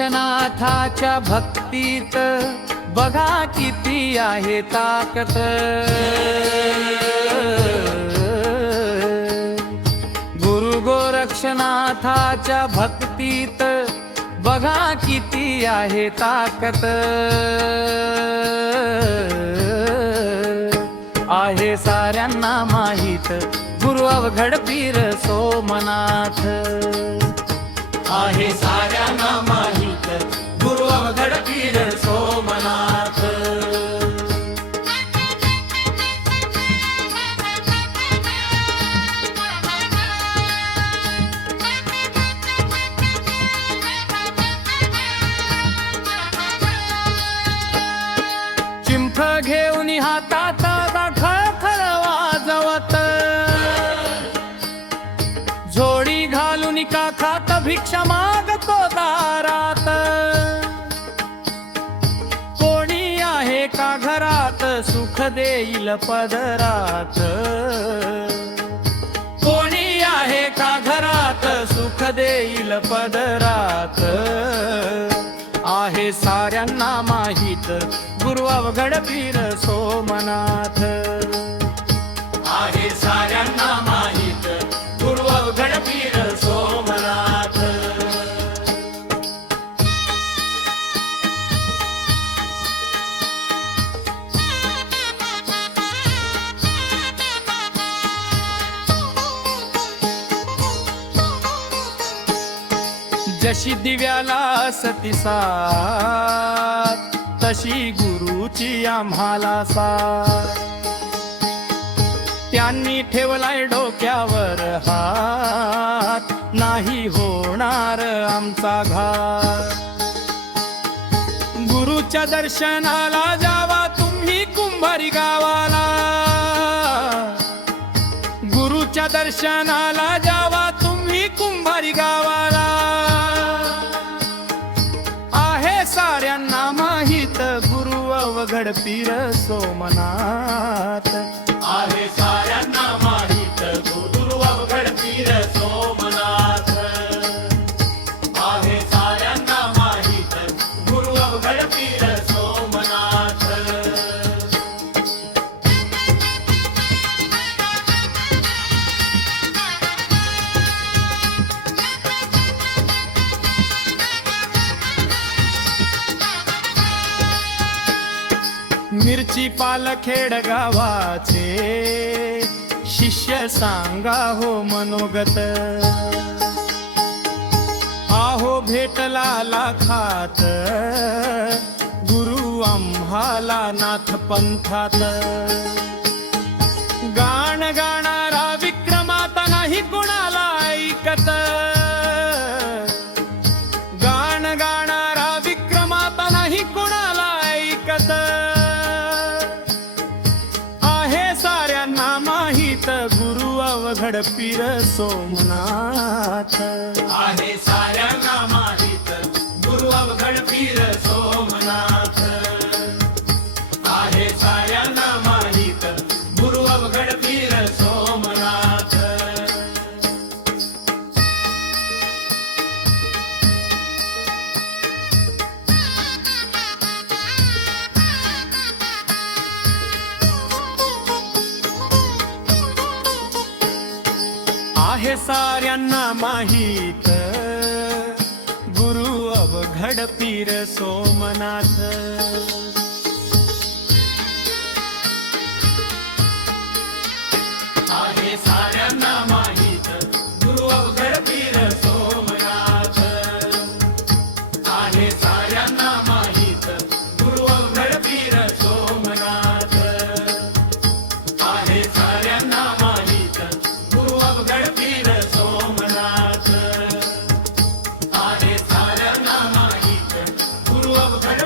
गोरक्षनाथाच्या भक्तीत बघा किती आहे ताकद. गुरु गोरक्षनाथाच्या भक्तीत बघा किती आहे ताकद. आहे साऱ्यांना माहीत गुरु अवघड पीर सोमनाथ. आहे साऱ्यांना माहीत गुरु अवघड पीर सोमनाथ. चिंफ घेऊन हातात खळखळ वाजवत, झोडी घालून काखात भिक्षा मागतो दारात. कोणी आहे का घरात सुख देईल पदरात. कोणी आहे का घरात सुख देईल पदरात. आहे साऱ्यांना माहीत गुरु अवघड पीर सोमनाथ. आहे साऱ्यांना माहीत गुरु अवघड पीर सोमनाथ. जशी दिव्याला सती साथ तशी गुरुची आम्हाला साथ. त्यांनी ठेवलाय डोक्यावर हात, नाही होणार आमचा घात. गुरुच्या दर्शनाला जावा तुम्ही कुंभारी गावाला. गुरुच्या दर्शनाला जावा तुम्ही कुंभारी गावाला. आहे साऱ्यांना माहीत गुरु अवघड पीर सोमनाथ. आहे साऱ्यांना माहीत गुरु अवघड पीर सोमनाथ. आहे साऱ्यांना माहीत गुरु अवघड पीर सोमनाथ. मिरची पालखेड गावाचे शिष्य सांगा हो मनोगत. आहो भेटला लाखात गुरु आम्हाला नाथ पंथात. गाण गाणारा विक्रमात नाही कुणाला ऐकत. गाण गाणारा विक्रमात नाही कुणाला ऐकत. माहीत गुरु अवघड पीर सोमनाथ. आहे साऱ्यांना माहीत गुरु अवघड पीर सोमनाथ. आहे साऱ्यांना माहीत गुरु अवघड पीर सोमनाथ. आहे साऱ्यांना माहीत गुरु अवघड पीर सोमनाथ. आहे साऱ्यांना माहीत गुरु अवघड पीर सोमनाथ. आहे साऱ्यांना माहीत गुरु अवघड पीर सोमनाथ. आहे साऱ्यांना माहीत गुरु अवघड पीर सोमनाथ. आहे साऱ्यांना माहीत गुरु अवघड